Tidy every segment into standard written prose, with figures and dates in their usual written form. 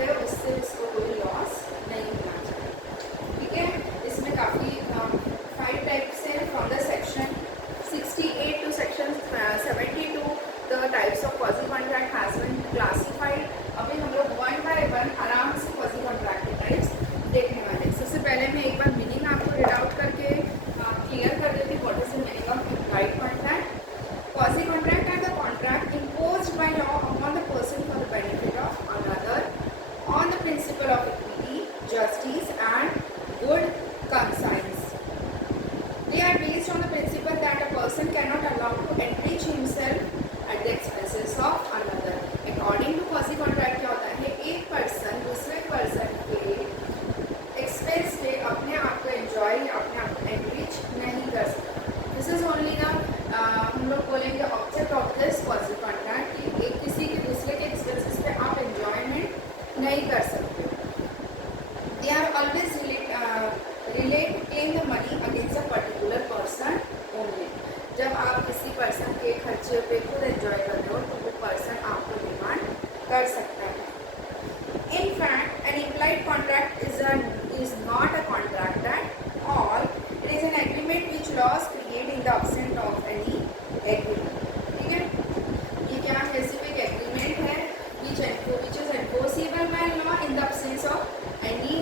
है उससे उसको कोई लॉस नहीं होना चाहिए। ठीक है, इसमें काफ़ी 5 टाइप्स हैं from the section 68 to section 72 the types of quasi contract has been classified. अभी हम लोग 1 by 1 आराम से क्वाजी कॉन्ट्रैक्ट के टाइप्स देखने वाले हैं। सबसे पहले मैं एक बार मीनिंग आपको रीड आउट करके क्लियर कर देती हूँ। What is the meaning of implied contract? Quasi contract are the contract imposed by law upon the person for the benefit of another on the principle of equity, justice and good conscience. They are based on the principle that a person cannot allow to enrich himself at the expenses of another. According to quasi contract क्या होता है? एक person दूसरे person के expense पे अपने आप को एंजॉय या अपने आप को एनरिच नहीं कर सकता। दिस इज ओनली द हम लोग बोलेंगे object of this quasi contract कि एक किसी के दूसरे के एक्सपेंसेस पे आप एंजॉयमेंट नहीं कर सकते। They are always relate claim the money against a particular person only. जब आप किसी पर्सन के खर्चे पे खुद एंजॉय कर रहे हो तो वो पर्सन आपको डिमांड कर सकता है। In fact an implied contract is not a contract at all. It is an agreement which laws create in the absence of any agreement. ठीक है, ये क्या है? सिर्फ एक एग्रीमेंट है which is enforceable by law in the absence of any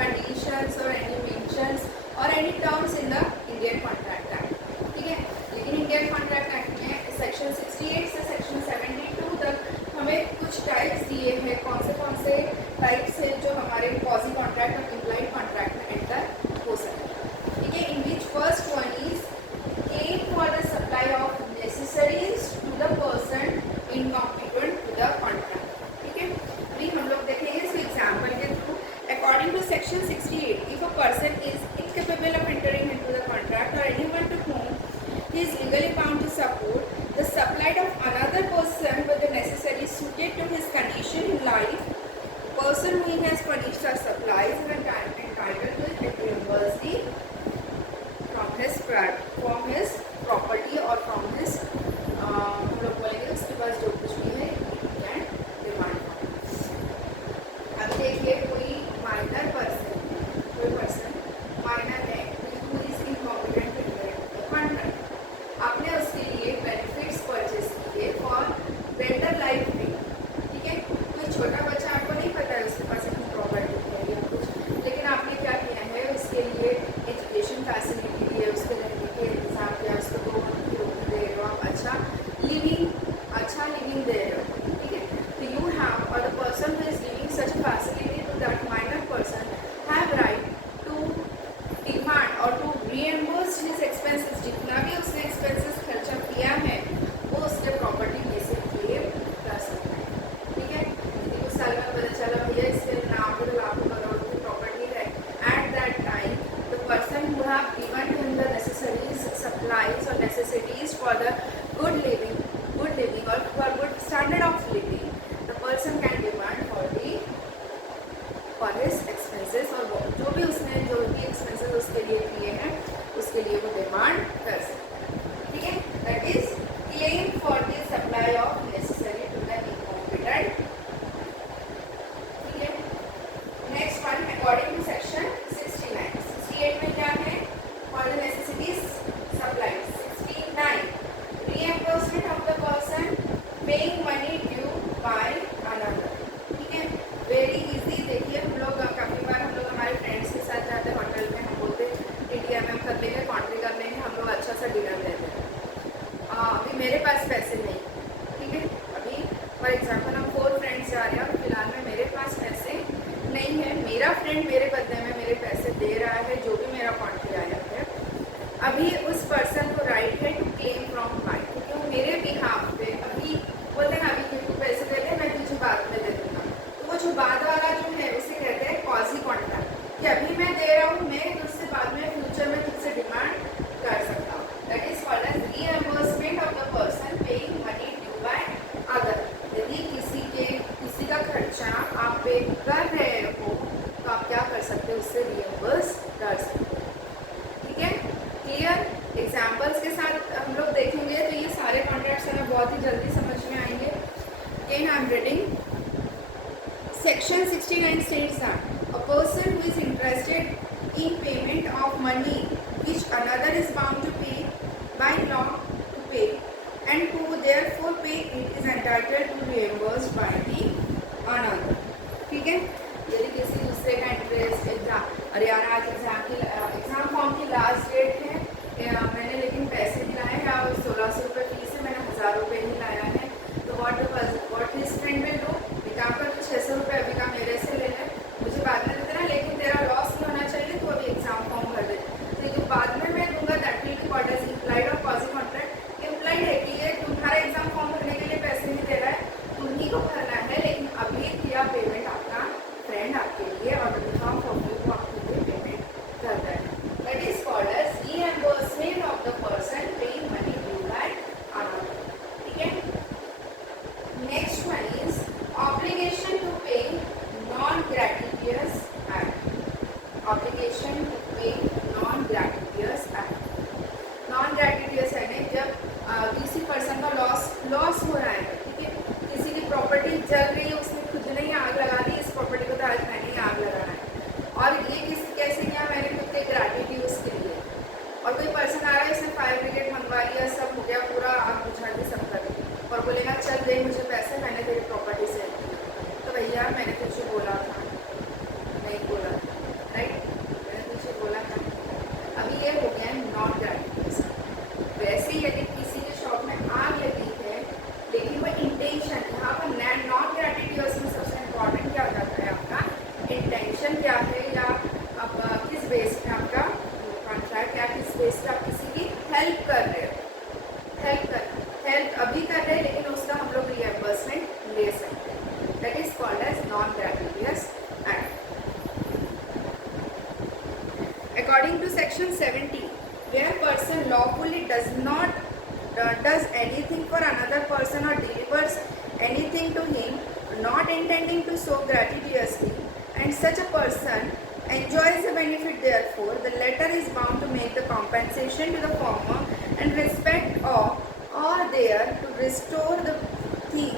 conditions or any mentions or any terms in the Indian Contract Act. ठीक है, लेकिन इंडियन कॉन्ट्रैक्ट एक्ट में सेक्शन 68 से सेक्शन 72 तक हमें कुछ टाइप्स दिए हैं। कौन से टाइप्स है जो हमारे क्वाजी कॉन्ट्रैक्ट और इम्प्लाइड कॉन्ट्रैक्ट में एंटर हो सकते हैं। ठीक है, in which first one is paying for the supply of necessaries to the person incompetent to the contract. ठीक है, अभी हम लोग देखेंगे इसके एग्जाम्पल के through. According to section 68, if a person is incapable of entering into the contract और anyone to whom he is legally bound to support the supply of another person with the necessaries suited to his condition in life, the person who has furnished the supplies is entitled to reimburse from his property or from his हम लोग बोलेंगे उसके पास जो कुछ भी है can demand. अब देखिए कोई माइनर पर्सन, कोई पर्सन माइनर है who is incompetent to collect the contract, आपने उसके लिए बेनिफिट्स परचेज किए फॉर बेटर लाइफ में। ठीक है, कोई छोटा बच्चा आपको नहीं पता है उसके पास इतनी प्रॉपर्टी है या कुछ, लेकिन आपने क्या किया है उसके लिए एजुकेशन फैसिलिटी दी है, उसके रहने के इंतजाम किया, उसको 2 मंथ की रोटी दे रहे हो, आप अच्छा लिविंग दे रहे हो। ठीक है, तो यू हैव और the person who is giving such facility to that minor person have right to demand और टू रीएम्बर्स हिज एक्सपेंसेस। जितना भी उसने एक्सपेंसेस खर्चा किया है वो उसके प्रॉपर्टी में से क्लेम कर सकता है। ठीक है, यदि कुछ साल में पता चला भैया इसके नाम पर लाखों करोड़ की प्रॉपर्टी है, at that time the person who have given him the necessaries supplies और necessities for the good living और for good standard of living, the person can demand for his expenses और जो भी एक्सपेंसेस उसके लिए किए हैं उसके लिए वो डिमांड कर सकता है। ठीक है, that is claim for the supply of necessary to the incompetent. ठीक है, next one according to section 68 में क्या है? For the necessities supplied. 69 reimbursement of the person paying money due by another. ठीक है, वेरी इजी। देखिए हम लोग काफ़ी बार हम लोग हमारे फ्रेंड्स के साथ जाते हैं होटल में, हम बोलते TTMM कर लेंगे, कॉन्ट्री कर लेंगे, हम लोग अच्छा सा डिनर लेते हैं। अभी मेरे पास पैसे नहीं, ठीक है, अभी फॉर एग्जांपल हम 4 फ्रेंड्स जा रहे हैं और फिलहाल में मेरे पास पैसे नहीं है, मेरा फ्रेंड मेरे बदले में मेरे पैसे दे रहा है जो भी मेरा कॉन्ट्री आया है। अभी उस पर्सन को राइट है टू क्लेम फ्रॉम माई, क्योंकि वो मेरे बिहाफ पे अभी बोलते हैं अभी तू पैसे दे दे मैं तुझे बाद में दे दूँगा, तो वो जो बाद वाला जो है उसे कहते हैं क्वाजी कॉन्ट्रैक्ट कि अभी मैं दे रहा हूँ, मैं उससे बाद में फ्यूचर में तुझसे डिमांड कर सकता हूँ। That is called as reimbursement of the person paying money due by other. यदि किसी का खर्चा आप पे कर रहे हो तो आप क्या कर सकते हो, उससे रीएम्बर्स कर सकते हो। ठीक है, क्लियर? एग्जाम्पल्स के साथ हम लोग देखेंगे तो ये सारे कॉन्ट्रैक्ट्स हमें बहुत ही जल्दी समझ में आएंगे। Again I am reading section Section 69 states that a person who is interested in payment of money which another is bound to pay by law to pay and who therefore pay it is entitled to reimbursed by the another. ठीक है, यदि किसी दूसरे का interest exam, अरे यार आज exam form की लास्ट डेट है, मैंने लेकिन पैसे नहीं लाए, या 1600 रुपये फीस है, मैंने 1000 रुपये ही लाया है, तो what his friend will do, काम कर 600 रुपये अभी का मेरे से ले ले, मुझे बाद में दे देना, लेकिन तेरा लॉस नहीं होना चाहिए, तो अभी एग्जाम फॉर्म भर दे, तो जो बाद में मैं दूंगा that will be called as implied और क्वाजी कॉन्ट्रैक्ट। इम्प्लाइड है कि ये तुम्हारा एग्जाम फॉर्म भरने के लिए पैसे नहीं दे रहा है, तुम्ही को भरना है, लेकिन अभी किया पेमेंट आपका फ्रेंड आपके लिए और बिहाफ ऑफ यू आपके लिए पेमेंट कर रहा है, that is called as reimbursement of the person paying money due by another. ठीक है, next one is obligation to pay non-gratuitous act. Obligation to pay non-gratuitous act. Non-gratuitous है ना, जब किसी पर्सन का लॉस हो रहा है, ठीक है, किसी की प्रॉपर्टी जल रही है, उसने खुद ने ही आग लगा दी, इस प्रॉपर्टी को तो आज मैंने ही आग लगाना है, और ये कैसे किया, मैंने खुद के ग्रेटिट्यूड के लिए, और कोई पर्सन आ रहा है, इसने फायर ब्रिगेड मंगवा लिया, सब हो गया, पूरा आग बुझा दी, सब कर दी, और बोलेगा चल दे मुझे पैसे, मैंने तेरी प्रॉपर्टी से, तो भैया मैंने तुझे बोला था, नहीं बोला, राइट, मैंने तुझे बोला था, अभी ये हो गया है नॉन ग्रेटिट्यूड। वैसे ही यदि किसी के शॉप में आग लगी है, लेकिन वो इंटेंशन, यहाँ पर नॉन ग्रेटिट्यूड में सबसे इम्पॉर्टेंट क्या हो जाता है, आपका इंटेंशन क्या है, या आप किस बेस पे आपका कॉन्ट्रैक्ट, या किस बेस पे आप किसी की हेल्प कर रहे हो, हेल्प अभी कर रहे हैं, लेकिन उसका हम लोग रिएम्बर्समेंट ले सकते हैं, that is called as non gratitude act. According to section 70, where person lawfully does anything for another person or delivers anything to him, not intending to show gratuitously, and such a person enjoys the benefit therefore, the latter is bound to make the compensation to the former and respect of or there to restore the thing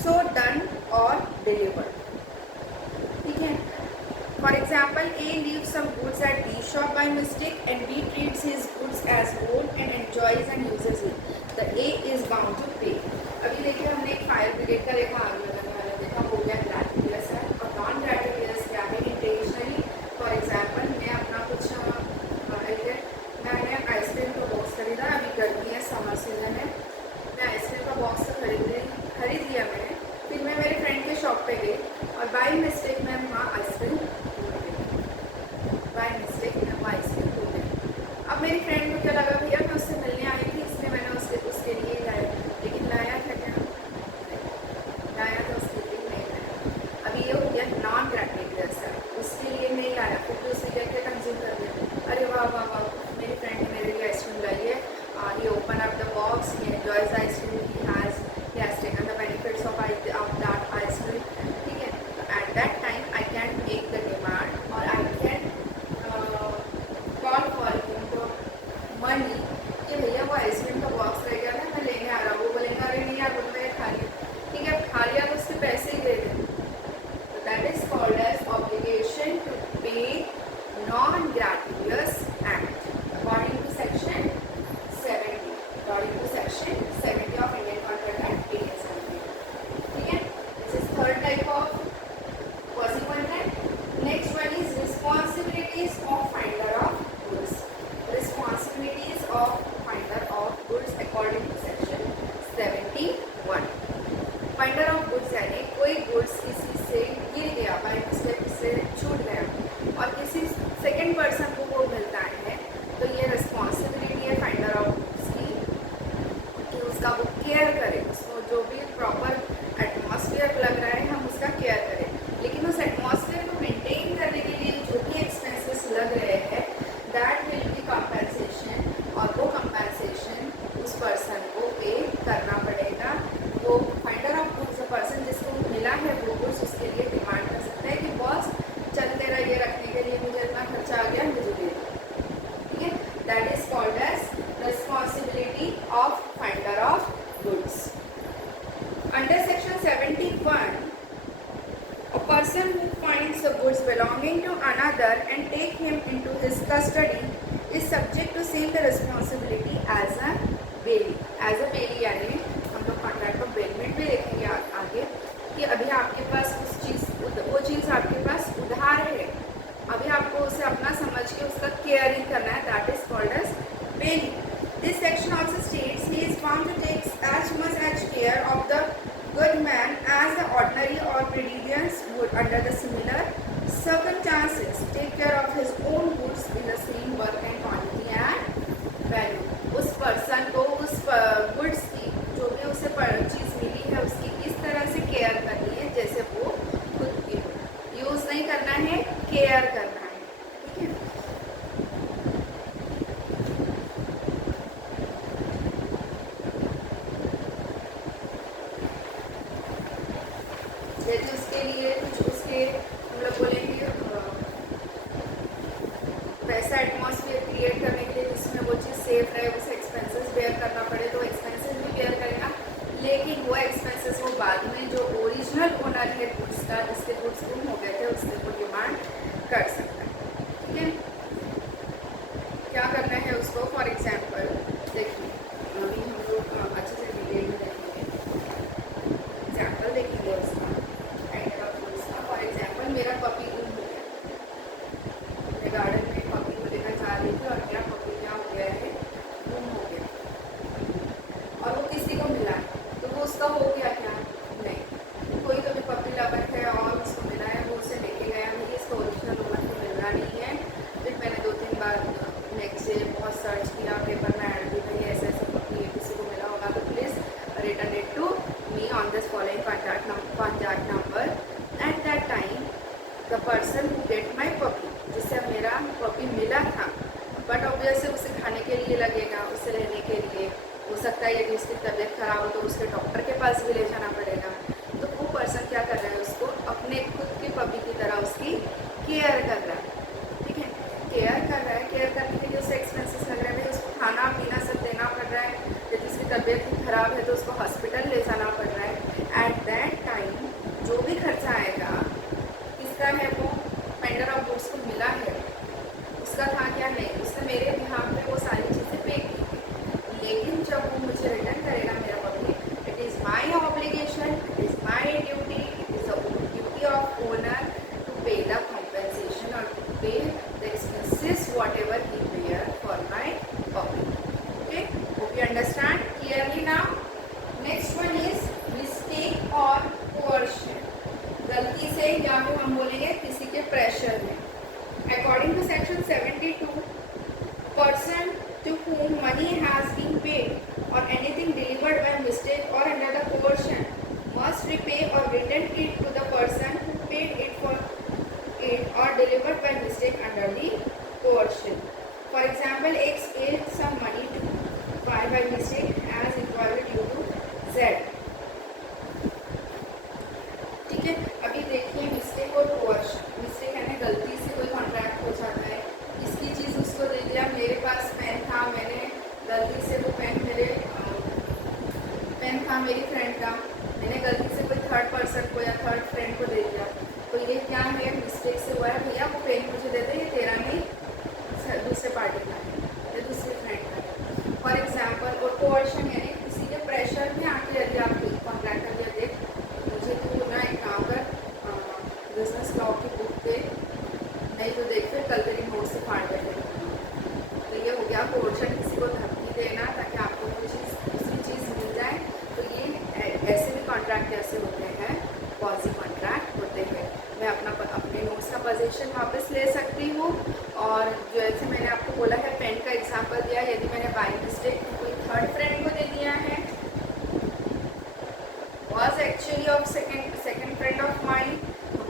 so done or delivered. ठीक है, for example, A leaves some goods at B shop by mistake and B treats his goods as old and enjoys and uses it. The A is bound to pay. अभी देखिए हमने एक fire brigade का देखा, आग लगाने वाला देखा, हो गया ग्रेटिट्यूड है, और नॉन ग्रेटिट्यूड क्या है, इंटेंशनली, फॉर एग्जाम्पल मैं अपना कुछ मैंने आइसक्रीम का बॉक्स खरीदा, अभी गर्मी है, समर सीजन है, मैं आइसक्रीम का बॉक्स तो खरीद लिया मैंने, फिर मैं मेरे फ्रेंड के शॉप पे गई और बाय मिस्टेक मैं वहाँ आइसक्रीम भूल गई। अब मेरी फ्रेंड को क्या लगा, भैया मैं उससे मिलने आई थी, इसलिए मैंने उसके लिए लाया, लेकिन लाया था क्या, लाया था उसके लिए नहीं लाया, अभी ये हो गया नॉन ग्रेटिट्यूड है, उसके लिए नहीं लाया, फिर दूसरी जगह कंज्यूम कर दिया, अरे वाह वाह वाह, मेरी फ्रेंड ने मेरे लिए आइसक्रीम लाई है, he opened up the box, he enjoys the ice cream, he has taken the benefits of that ice cream, ठीक है, तो at that time I can make the demand or I can call for him for money कि भैया वो ice cream का box रह गया था, मैं लेने आ रहा हूँ, वो बोलेंगे अरे नहीं यार वो मैंने खा लिया, ठीक है, खा लिया तो उसके पैसे ही दे दें, तो that is called as obligation to pay non gratitude act according to section 70, according to section 70 of Indian Contract Act 1870. ठीक है, this is third type of quasi contract. Next one is responsibilities of finder of goods. Responsibilities of finder of goods according to section 71. Finder of goods यानी कोई goods किसी से गिर गया, by mistake से छूट गया और किसी सेकेंड पर्सन को वो मिलता है, तो ये रिस्पॉन्सिबिलिटी है फाइंडर ऑफ की कि उसका वो केयर करें, उसको जो भी प्रॉपर एटमॉस्फेयर लग रहा है हम उसका केयर करें, लेकिन उस एटमॉस्फेयर को मेंटेन करने के लिए जो भी एक्सपेंसेस लग रहे who finds the goods belonging to another and take him into his custody is subject to same the responsibility as a bail. As a bail यानी हम लोग कॉन्ट्रैक्ट ऑफ बेलमेंट भी देखेंगे आगे कि अभी आपके पास वो चीज़ आपके पास उधार है, अभी आपको उसे अपना समझ के उसका केयरिंग करना है, that is called as bailing. This section also states he is found to take as much as care of the good man as the ordinary or prodigious would under the similar circumstances take care of his own goods in the same work and quantity and value. उस person को उस goods की जो भी उसे चीज़ मिली है उसकी इस तरह से केयर करनी है जैसे वो खुद की हो. यूज़ नहीं करना है, केयर करना है. ठीक है. यदि उसके लिए कुछ उसके हम लोग बोलेंगे वैसा एटमॉस्फेयर क्रिएट करने के लिए जिसमें वो चीज़ सेफ रहे, उसे एक्सपेंसेस बेयर करना पड़े तो एक्सपेंसेस भी बेयर करेगा, लेकिन वो एक्सपेंसेस वो बाद में जो ओरिजिनल ओनर है गुड्स का, जिसके गुड्स गुम हो गए थे, उससे वो डिमांड कर सकता है. ठीक है. क्या करना है उसको, फॉर एग्जाम्पल देखिए अभी हम लोग अच्छे से डिटेल में देखेंगे, एग्जाम्पल देखेंगे उसका. फॉर एग्जाम्पल मेरा पपी गुम हो गया, मैं गार्डन में पपी को लेकर जा रही थी और मेरा पपी क्या हो गया है, गुम हो गया, और वो किसी को मिला है तो वो उसका हो गया क्या, नहीं, कोई तो भी पपी लवर है और उसको मिला है, वो उसे लेके गया, मुझे इसका ओरिजिनल ओनर को मिलना नहीं है. फिर मैंने 2-3 बार नेक्स्ट डे बहुत सर्च किया, पेपर में ऐड दी भाई ऐसे ऐसा पपी है, किसी को मिला होगा तो please return it to me on this following contact number. At that time the person who get my puppy, जिससे मेरा पपी मिला था, बट ऑब्वियसली उसे खाने के लिए लगेगा, उसे रहने के लिए हो सकता है यदि उसकी तबीयत खराब हो तो उसके डॉक्टर के पास भी ले जाना पड़ेगा. तो वो पर्सन क्या कर रहा है, उसको अपने खुद के पपी की तरह उसकी केयर कर रहा है. ठीक है. केयर कर रहा है, केयर करने के लिए उसे एक्सपेंसेस लग रहे हैं, उसको खाना पीना सब देना पड़ रहा है, यदि उसकी तबीयत खराब है तो उसको हॉस्पिटल ले जाना पड़ रहा है. एट दैट टाइम जो भी खर्चा आएगा किसका है, वो वेंडर ऑफ गुड्स को मिला है, उसका था क्या, नहीं, उसने मेरे बिहाफ में वो सारी चीज़ें पे की थी, लेकिन जब वो मुझे रिटर्न करेगा मेरा puppy, it is my obligation, it is my duty, it is the duty of owner to pay the compensation और to pay the expenses whatever he bear for my puppy. Okay, hope you understand clearly now. Next one is mistake और coercion. गलती से या फिर हम बोलेंगे किसी के प्रेशर में. According to section 72, person to whom money has been paid or anything delivered by mistake or under the coercion must repay or return it to the person who paid it for it or delivered by mistake under the coercion. For example, X paid some money to Y by mistake as inquired due to Z. ठीक है. अभी देखिए mistake और coercion. Mistake यानी गलती से कोई contract हो जाता है, इसकी चीज़ उसको दे दिया, मेरे पास पेन था, मैंने गलती से वो पेन था मेरी फ्रेंड का, मैंने गलती से कोई थर्ड पर्सन को या थर्ड फ्रेंड को दे दिया, तो ये क्या है, मिस्टेक से हुआ है. भैया वो पेन मुझे दे दे, ये तेरा नहीं दूसरे पार्टी का है या दूसरे फ्रेंड का है. For example. और कोर्शन यानी किसी के प्रेशर में आके यदि आप कॉन्ट्रैक्ट कर दिया, देख मुझे तू ना एक काम कर, बिजनेस लॉ की बुक दे, नहीं तो देख फिर कल तेरी नोट से फाड़ देंगे. तो ये हो गया कोर्शन, किसी को धमकी देना ताकि आपको कोई चीज़ दूसरी चीज़ मिल जाए. तो ये ऐसे भी कॉन्ट्रैक्ट कैसे होते हैं, पॉजी कॉन्ट्रैक्ट होते हैं. मैं अपने नोट्स का पोजीशन वापस ले सकती हूँ, और जैसे मैंने आपको बोला है पेन का एग्जांपल दिया, यदि मैंने बाई मिस्टेक कोई थर्ड फ्रेंड को दे दिया है, was actually of second friend of mine,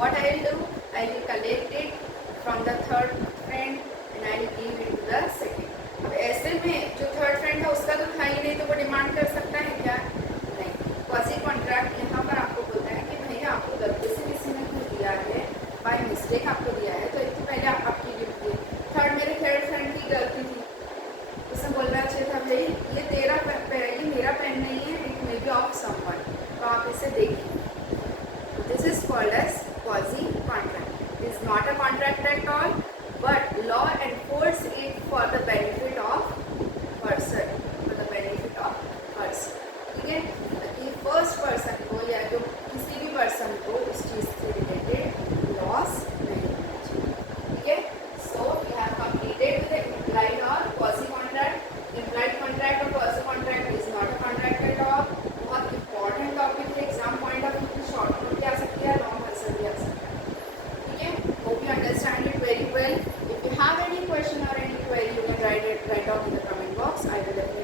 what I will do, I will collect it from the third friend and I will give it to the second. अब ऐसे में जो third friend है उसका तो था ही नहीं, तो वो डिमांड कर सकता है क्या, नहीं. क्वासी कॉन्ट्रैक्ट यहाँ पर आपको बोलता है कि भैया आपको गलती से किसी ने कुछ दिया है, बाय मिस्टेक आपको दिया है, तो एक तो पहले आपकी ड्यूटी है. थर्ड मेरे थर्ड फ्रेंड की गलती थी, उसे बोलना चाहिए था भाई ये तेरा ये मेरा पेन नहीं है, it may be of someone, तो आप इसे देखिए. This is called as quasi contract. not a contract at all, but law enforces it for the benefit of person, for the benefit of person. ठीक है, कि first person को या जो किसी भी पर्सन को उस चीज़ से रिलेटेड लॉस नहीं होना चाहिए. ठीक है, so we have completed with the implied और क्वासी कॉन्ट्रैक्ट. इम्प्लाइड कॉन्ट्रैक्ट और quasi contract is not a contract at all. बहुत इंपॉर्टेंट टॉपिक है, exam point of view short note भी आ सकती है, लॉन्ग आंसर भी आ सकता है. ठीक है, hope you understand it very well. If you have any question or any query, you can write down in the comment box. I will definitely